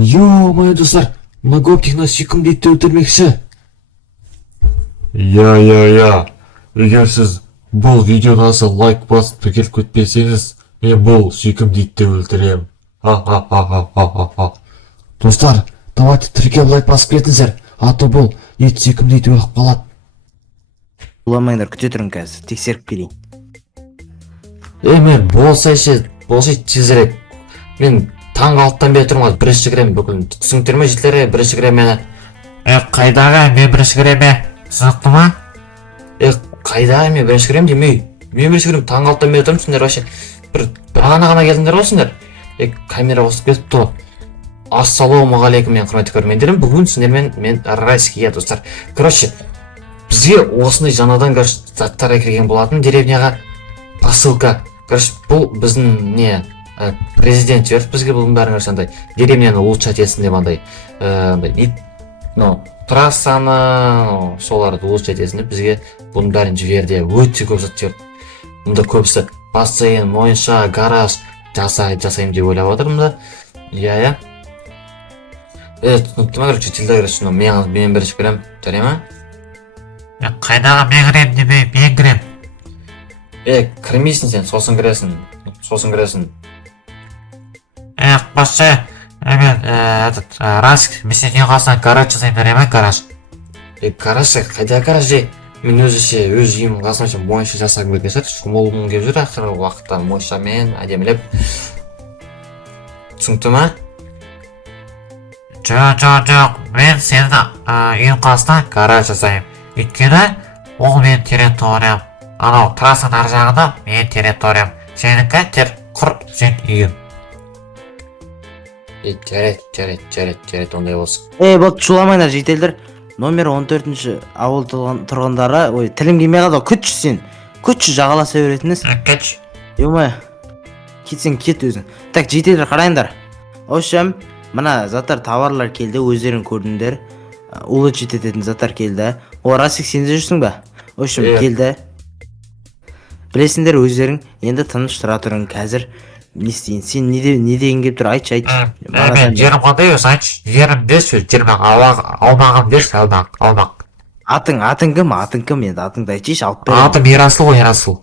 Ё-моё, достар, мына көптік мына сүйкімді итті өлтірмекші. Егер сіз бұл видеоға лайк басып келіп кетпесеңіз, мен бұл сүйкімді итті өлтірем. Ха-ха-ха-ха-ха-ха. Достар, давайте тіркеп лайк басып кетіңіздер, а то бұл ит сүйкімді ит өліп қалады. Уламаңдар, күте тұрын қазір, тексеріп келейін. Мен болса тезірек. Мен таң алтыдан бері тұрмыз, бірінші кірем бүкіл. Түсініктер ме жетілері, бірінші кірем мені. Қайдағы, мен бірінші кірем бе? Сынықты ма? Қайдағы, мен бірінші кірем демей. Мен бірінші кірем, таң алтыдан бері тұрмын, сендер вообще. Бір ғана келдіңдер ғой сендер. Камера қосып кетіп тұр. Ассалаумағалейкум, мен құрметті көрермендерім. Бүгін сендермен мен райские достар. Короче, бізге осындай жаңадан заттар кірген болатын деревняға посылка. Короче, бұл біздің не президент жіберді бізге бұның бәрін андай деревняны улучшать етсін деп андай трассаны соларды улучшать етсін деп бізге бұның бәрін жіберді. Өте көп зат жіберді. Мұнда көбісі бассейн, монша, гараж жасайым деп ойлап отырмын да. Иә. Түсінікті ма, короче, тілді короче, мен бірінші кірем, жарай ма? Қайдағы мен кірем демей, мен кірем. Кірмейсің сен, сосын кіресің. Басы, мен Раск, мен сен қалсаң гараж жасайын жарай ма, гараж? Гараж, қайда гараж жей? Мен өз үйімнің қасына монша жасағым келген шығар, шомылғым келіп жүр ақырғы уақытта моншамен әдемілеп. Түсінікті ма? Жоқ, мен сенің үйің қасына гараж жасайым. Өйткені ол менің территориям. Анау трассаның ар жағында менің территориям. Сенікі тер құр сен үйім. Жарайды, ондай болсын. Болды, шуламайнар жетелдер. Номер 14-ші ауыл тұрғындары, тілім келмей қалды, күтші сен. Күтші жағаласа беретіңіз. Күтші. Емай, кетсең кет өзің. Так, жетелдер қарайындар. Ошым, мына заттар товарлар келді, өздерің көрдіңдер. Улы жетететін заттар келді. О, Расик, сен де жүрсің ба? Ошым, келді. Білесіңдер өздерің, енді тыныш тұра тұрың қазір. Не істейін, сен не деген келіп тұр, айтшы. Мен жерім қандай өз, айтшы. Жерім дес, жерім аумағым дес, аумақ. Атың кім енді, атыңды айтшыш, алып берем. Атым Ерасыл ғой, Ерасыл.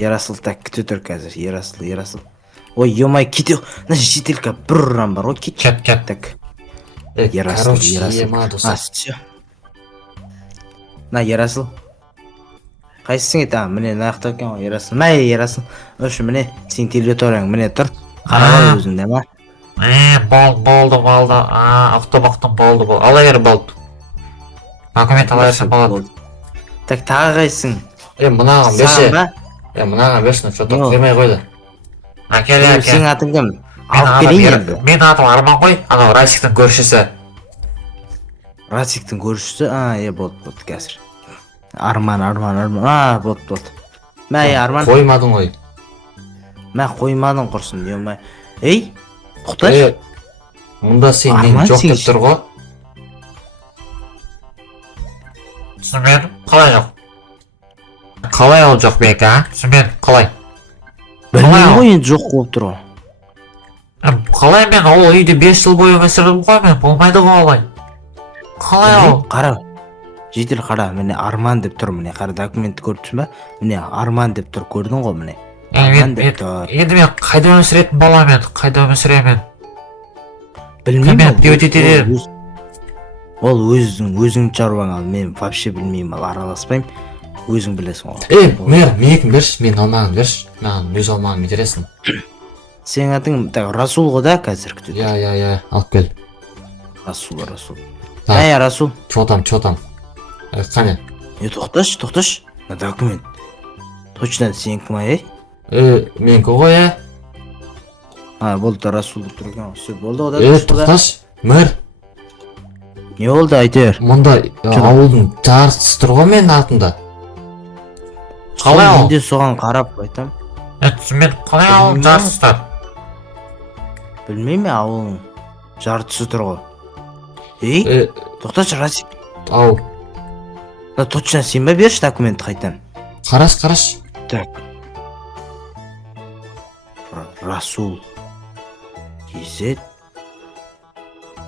Ерасыл, так, күте тұр қазір, Ерасыл. Ой, емай, кете, наша шетелка бір ұран бар, ой, кет. Так, Ерасыл. Все. На, Ерасыл. Қайсысың ет, міне, наяқта өкен ғой, Ерасыл. Мә, Ерасыл. Өші, міне, сен территорияң, міне тұр. Қарағай өзінде, ма? Болды. Автобақтың болды. Ала ер болды. Документ ала ерсен болады. Так, тағы қайсың? Мұнаған берші, что-то қоймай қойды. Әкелі. Сен атың кім? Алып келейін енді. Мен атым Арман ғой, анау Расиктің көршісі. Расиктің көршісі? Болды, қазір. Арман, болды. Мә, Арман. Қоймадың ғой. Мә, қоймадың құрсын, емай. Құқташ? Мұнда сен мен жоқ деп тұр ғой. Түсінбедім, қалай жоқ? Қалай ол жоқ бек, Түсінбедім, қалай? Білмеймін ғой, енді жоқ болып тұр ғой. Қалай мен ол үйде 5 жыл бойы өмір сүрдім ғой мен, болмайды ғой олай. Қалай ол? Қара, жетел қара, міне Арман деп тұр, міне қара документті көріп тұрсың ба? Міне Арман деп тұр, көрдің ғой міне. Арман деп тұр. Енді мен қайда өмір сүретін бала мен, қайда өмір сүремін? Білмеймін. Ол өзің шаруаң ал, мен вообще білмеймін, ал араласпаймын. Өзің білесің ғой. Менікін берші, мен алмағын берші. Маған өз алмағын метересің. Сен атың Расул ғой да қазір күтеді. Я, алып кел. Расул. Расул. Чо там? Қане? Тоқташ. Документ. Точно сенікі ма, Менікі ғой, болды, Расул деп тұр екен. Все, болды ғой да. Тоқташ, мөр. Не болды, айтер? Мұнда ауылдың жартысы тұр ғой менің атында. Қалай ол? Мен де соған қарап айтам. Мен қалай ауылдың жартысы тұр? Білмеймін, ауылдың жартысы тұр ғой. Тоқташ, Расик. Ау. Точно сен ба, берші документті қайтан. Қараш. Так. Расул. Кезет.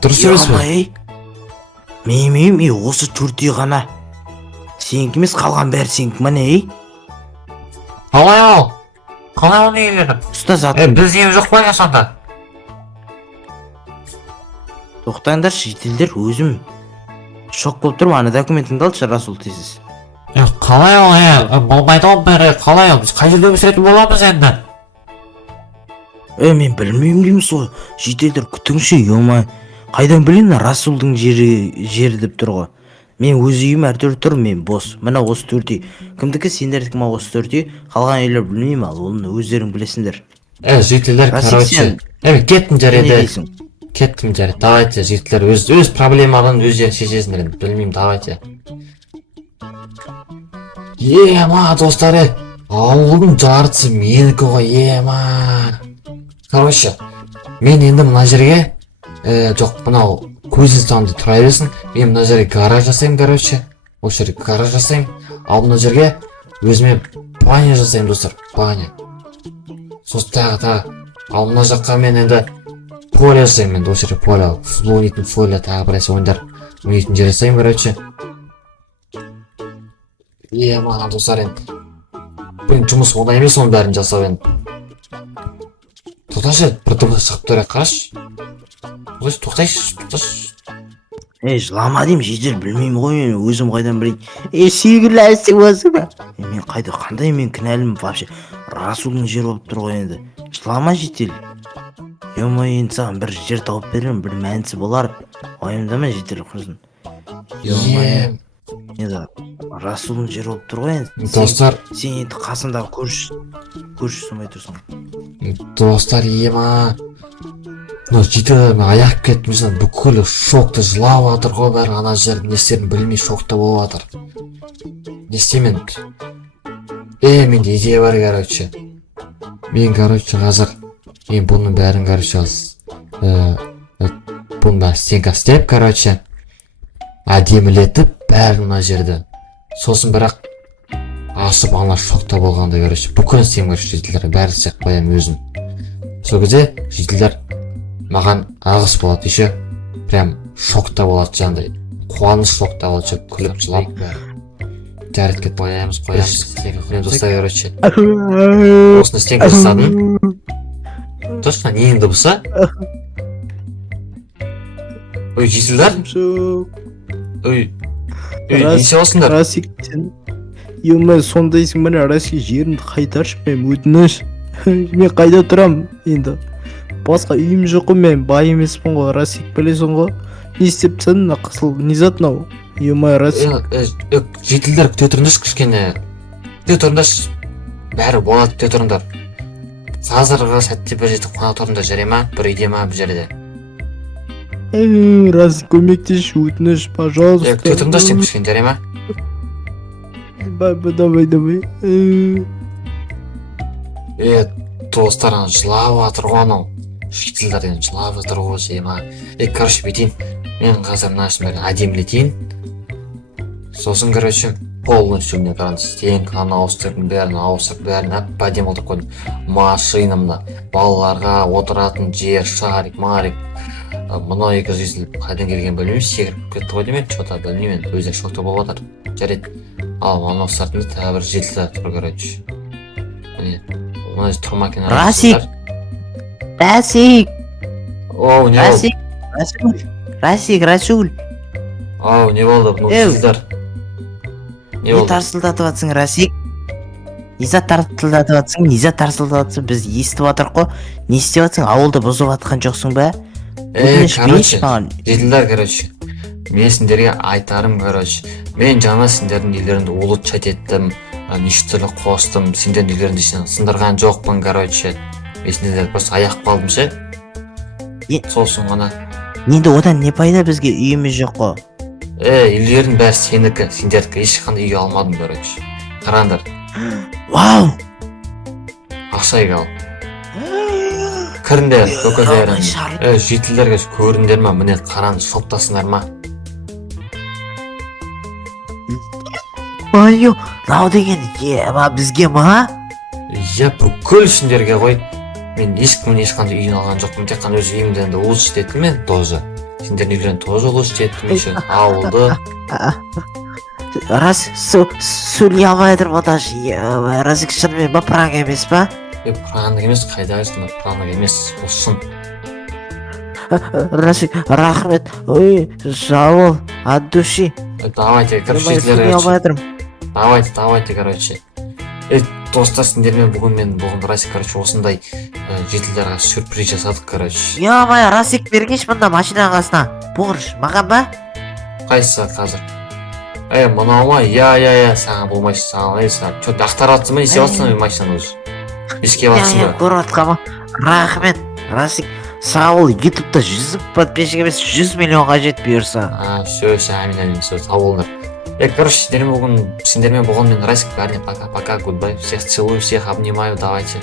дұрыс емес пе? ей. Мен осы төртеу ғана. Сенікі емес, қалған бәрі сенікі міне ей. Қалай ол? Қалай оны иеленіп? Ұстаз Біз ем жоқ па не сонда? тоқтаңдар, шетелдер өзім. Шок болып тұрмын, ана документіңді алшы, Расул тезіз. Қалай ол? Болмайды ол бәрі. Қалай ол? Біз қай жерде өсіретін боламыз енді? Мен білмеймін дейміз ғой. Шетелдер күтіңші, ема. Қайдан білейін, Расулдың жері деп тұр ғой. Мен өз үйім әртүрлі тұр, мен бос. Мына осы төртей. Кімдікі сендердікі ма осы төртей? Қалған үйлер білмеймін, ал оны өздерің білесіңдер. Жителер, короче. Кеттім жарайды. Кеттім жарайды. Давайте, жителер өз проблемадан өздері шешесіңдер. Білмеймін, давайте. Ема, достары. Ауылдың жартысы менікі ғой, ема. Короче, мен енді мына жерге, жоқ, мынау көзінстанды тұра бересің. Мен мына жерге гараж жасаймын, короче. Осы жерге гараж жасаймын. Ал мына жерге өзіме баня жасаймын, достар, баня. Сосын тағы. Ал мына жаққа мен енді поле жасаймын, енді осы жерге поле. Футбол ойнайтын поле, тағы біресе ойындар ойнайтын жер жасаймын, короче. Ема, достар, енді. Бұл жұмыс оңай емес, оның бәрін жасау енді. Тоқташы, бір дыбыс шығып тұр, қарашы. Тоқтайшы. Жылама деймін, жедел білмеймін ғой, мен өзім қайдан білейін. Сүйгіләсің осы ба? Мен қандай мен кінәлімін вообще. Расулдың жер болып тұр ғой енді. Жылама жедел. Ема, енді саған бір жер тауып беремін, бір мәнісі болар. Уайымдама жедел құрсын. Ема, енді Расулдың жер болып тұр ғой енді. Достар. Сен енді қасындағы көршісің бай тұрсың. Достар, ема. Жителер мен аяқ кеттім, бүкілі шокта жылап атыр ғой, бәрі ана жердің не істерін білмей шокта болып атыр. Не істеймін? Менде идея бар, короче. Мен, короче, қазір мен бұның бәрін, короче, бұнда стенка істеп, короче, әдемілетіп бәрін мына жерді. Сосын бірақ ашып ана шокта болғанда, короче, бүкіл істеймін, короче, жителер бәрі сияқты қоямын өзім. Сол кезде жителер маған ағыс болады, еще прям шокта болады, жаңағыдай қуаныш шокта болады, күліп жылап жарып кетіп қоямыз. Мен достар, короче, осыны стенка жасадым. Точно, ненің дыбысы? Ой, жителер? Ой, неше осыңдар? Расик, сен елмай сондайсың, міне Расик жерімді қайтаршы, мен өтініш. Мен қайда тұрам енді? Басқа үйім жоқ қой, мен бай емеспін ғой, Расик білесің ғой. Не істеп тсің, мына қысыл не зат мынау? Емай Расик. Жителер күте тұрыңдаршы кішкене. Күте тұрыңдаршы. Бәрі болады, күте тұрыңдар. Қазіргі сәтте бір жерде қона тұрыңдар, жарай ма? Бір үйде ма, бір жерде? Расик, көмектесші, өтініш, пожалуйста. Күте тұрыңдаршы кішкене, жарай ма? Давай. Достар, жылап атыр ғой анау. Жителер енді жылап атыр ғой, жема. Короче, бетейін. Мен қазір мына ішін әдемілетейін. Сосын, короче, полностью мне стенканы ауыстырдым, бәрін ауыстырып, бәрін әп-әдем отырып қойдым. Машинамда балаларға отыратын жер, шарик, марик. Мынау екі житель қайдан келген білмеймін, секіріп кетті ғой деймін, что-то білмеймін, өздері шокта болып жатыр. Жарайды. Ал анау сыртында тағы бір жителер тұр, короче. Міне, мына тұрмакен Расик! Оу, не болды? Расул. Оу, не болды, бұл жителер? Не тарсылдатып атсың, Расик? Низа тарсылдатып атсың, біз естіп атырық қой. Не істеп атсың, ауылды бұзып атқан жоқсың ба? Короче, жителер, короче, мен сендерге айтарым, короче, мен жаңа сендердің үйлеріңді улучшать еттім, неше түрлі қостым, сендердің үйлеріңді сындырған жоқпын, короче, мен сендерді просто аяқ қалдым ше. Сосын ғана. Енді одан не пайда, бізге үйіміз жоқ қой? Үйлердің бәрі сенікі, сендердікі ешқандай үй алмадым, короче. Қараңдар. Вау! Ақшайға ал. Кіріңдер, көкелерін. Жителерге көріңдер ма, міне қараңдар, шоқтасыңдар ма? Айо, лау деген ема бізге ма? Бүкіл ішіндерге ғой. Мен ешкімнен ешқандай үйін алған жоқпын, тек қана өз үйімді енді улучшить еттім мен тоже. сендердің үйлерің тоже лучше жеттім еще ауылды. Расик сөйлей алмай жатырмын даже. Расик шынымен ба пранк емес па? Пранк емес, қайда айтсын, пранк емес, осы шын. Расик, рахмет. Ой, Шаол, от души. Давайте, короче, Сөйлей сендер, алмай жатырмын. давайте, короче. Достар, сендермен бүгін Расик, короче, осындай жетілдерге сюрприз жасадық, короче. Ё-моё, Расик бергенші мында машинаның қасына. Борыш, маған ба? Қайсысы қазір? Мынау ма? Я, саған болмайшы, саған, саған. Чё, ақтарыватсың ба, не істеп жатсың машинаны уже? Беске батсың ба? Көріп жатқанмын. Рахмет, Расик. Саул ютубта 100 подписчик емес 100 миллионға жетіп бұйырса. Все, амин, все, сау болыңдар. Короче, сендермен болған мен Расик, парни, пока, гудбай. Всех целую, всех обнимаю, давайте.